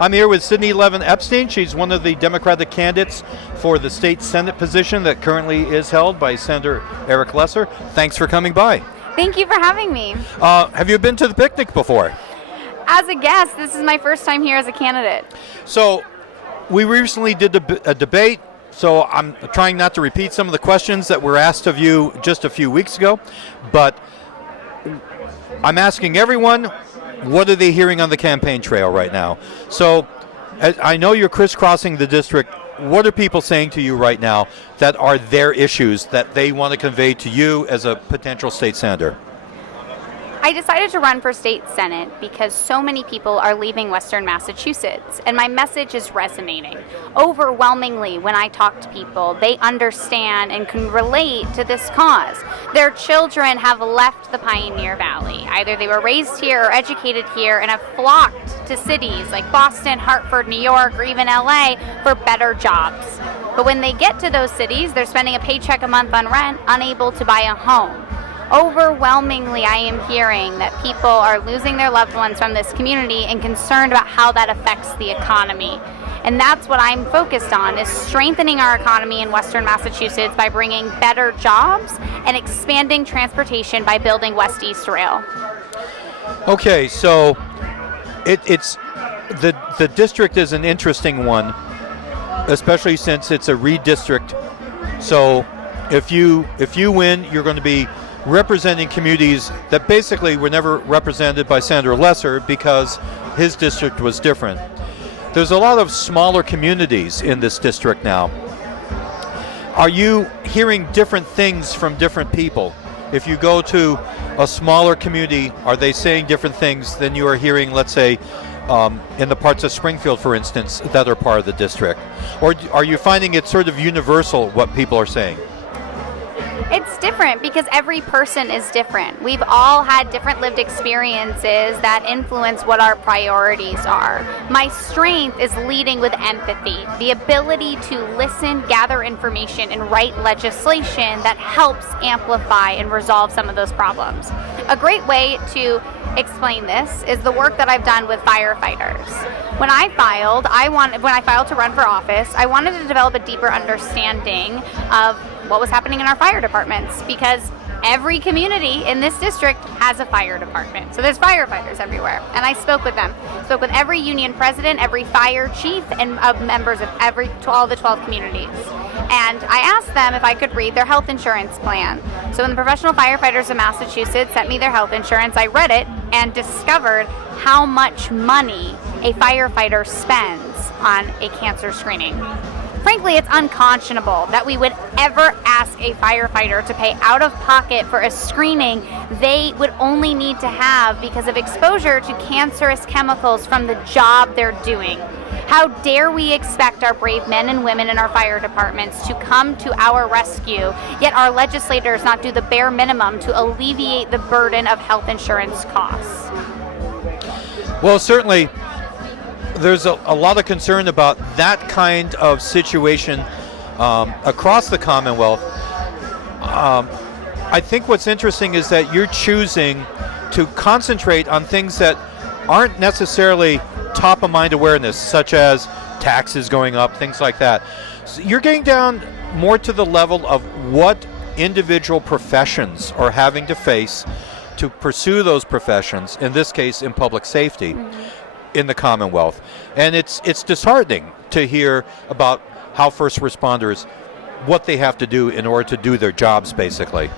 I'm here with Sydney Levin Epstein. She's one of the Democratic candidates for the state Senate position that currently is held by Senator Eric Lesser. Thanks for coming by. Thank you for having me. Have you been to the picnic before? As a guest, this is my first time here as a candidate. So we recently did a debate, so I'm trying not to repeat some of the questions that were asked of you just a few weeks ago, but I'm asking everyone, what are they hearing on the campaign trail right now? So I know you're crisscrossing the district. What are people saying to you right now that are their issues that they want to convey to you as a potential state senator? I decided to run for state senate because so many people are leaving Western Massachusetts, and my message is resonating. Overwhelmingly, when I talk to people, they understand and can relate to this cause. Their children have left the Pioneer Valley. Either they were raised here or educated here and have flocked to cities like Boston, Hartford, New York, or even LA for better jobs. But when they get to those cities, they're spending a paycheck a month on rent, unable to buy a home. Overwhelmingly, I am hearing that people are losing their loved ones from this community and concerned about how that affects the economy. And that's what I'm focused on, is strengthening our economy in Western Massachusetts by bringing better jobs and expanding transportation by building West-East Rail. Okay, so it's the district is an interesting one, especially since it's a redistrict. So if you win, you're going to be representing communities that basically were never represented by Senator Lesser because his district was different. There's a lot of smaller communities in this district now. Are you hearing different things from different people? If you go to a smaller community, are they saying different things than you are hearing, let's say, in the parts of Springfield, for instance, that are part of the district? Or are you finding it sort of universal what people are saying? It's different because every person is different. We've all had different lived experiences that influence what our priorities are. My strength is leading with empathy, the ability to listen, gather information, and write legislation that helps amplify and resolve some of those problems. A great way to explain this is the work that I've done with firefighters. When I filed to run for office, I wanted to develop a deeper understanding of what was happening in our fire departments, because every community in this district has a fire department. So there's firefighters everywhere. And I spoke with them. Spoke with every union president, every fire chief, and members of all the 12 communities. And I asked them if I could read their health insurance plan. So when the Professional Firefighters of Massachusetts sent me their health insurance, I read it and discovered how much money a firefighter spends on a cancer screening. Frankly, it's unconscionable that we would ever ask a firefighter to pay out of pocket for a screening they would only need to have because of exposure to cancerous chemicals from the job they're doing. How dare we expect our brave men and women in our fire departments to come to our rescue, yet our legislators not do the bare minimum to alleviate the burden of health insurance costs? Well, certainly there's a lot of concern about that kind of situation across the Commonwealth. I think what's interesting is that you're choosing to concentrate on things that aren't necessarily top of mind awareness, such as taxes going up, things like that. So you're getting down more to the level of what individual professions are having to face to pursue those professions, in this case in public safety. In the Commonwealth. And it's disheartening to hear about how first responders, what they have to do in order to do their jobs, basically.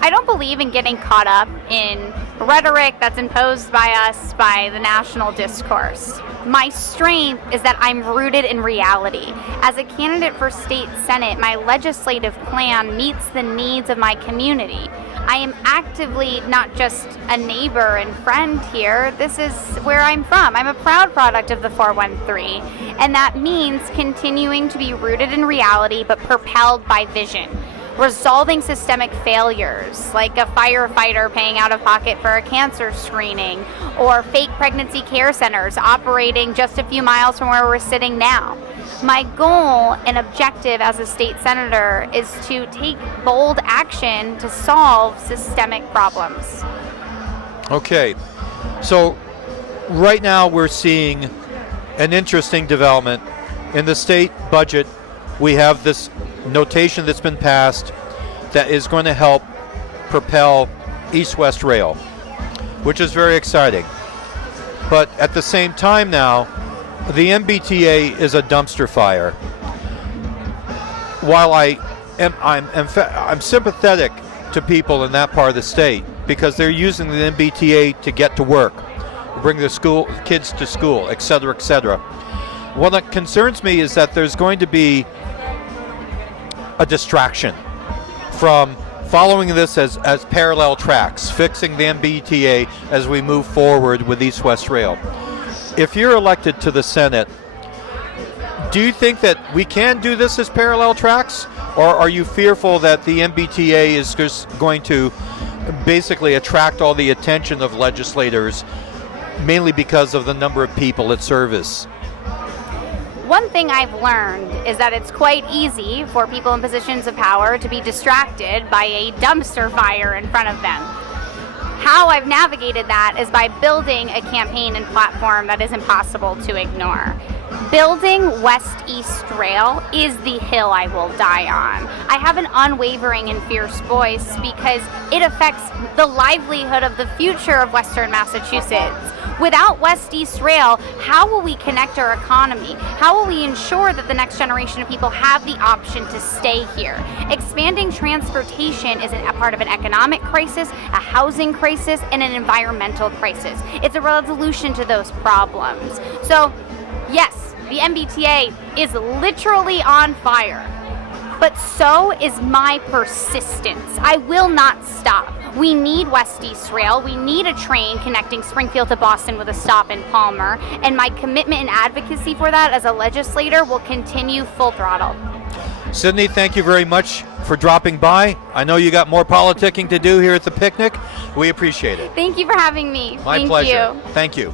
I don't believe in getting caught up in rhetoric that's imposed by us by the national discourse. My strength is that I'm rooted in reality. As a candidate for state senate, my legislative plan meets the needs of my community. I am actively not just a neighbor and friend here. This is where I'm from. I'm a proud product of the 413, and that means continuing to be rooted in reality but propelled by vision. Resolving systemic failures, like a firefighter paying out of pocket for a cancer screening, or fake pregnancy care centers operating just a few miles from where we're sitting now. My goal and objective as a state senator is to take bold action to solve systemic problems. Okay, so right now we're seeing an interesting development. In the state budget, we have this notation that's been passed that is going to help propel East-West Rail, which is very exciting. But at the same time now, the MBTA is a dumpster fire. While I'm sympathetic to people in that part of the state because they're using the MBTA to get to work, bring their kids to school, et cetera, et cetera. What that concerns me is that there's going to be a distraction from following this as parallel tracks, fixing the MBTA as we move forward with East-West Rail. If you're elected to the Senate, do you think that we can do this as parallel tracks, or are you fearful that the MBTA is just going to basically attract all the attention of legislators, mainly because of the number of people it serves? One thing I've learned is that it's quite easy for people in positions of power to be distracted by a dumpster fire in front of them. How I've navigated that is by building a campaign and platform that is impossible to ignore. Building West-East Rail is the hill I will die on. I have an unwavering and fierce voice because it affects the livelihood of the future of Western Massachusetts. Without West-East Rail, how will we connect our economy? How will we ensure that the next generation of people have the option to stay here? Expanding transportation is a part of an economic crisis, a housing crisis, and an environmental crisis. It's a resolution to those problems. So, yes, the MBTA is literally on fire, but so is my persistence. I will not stop. We need West-East Rail. We need a train connecting Springfield to Boston with a stop in Palmer, and my commitment and advocacy for that as a legislator will continue full throttle. Sydney, thank you very much for dropping by. I know you got more politicking to do here at the picnic. We appreciate it. Thank you for having me. My pleasure. Thank you.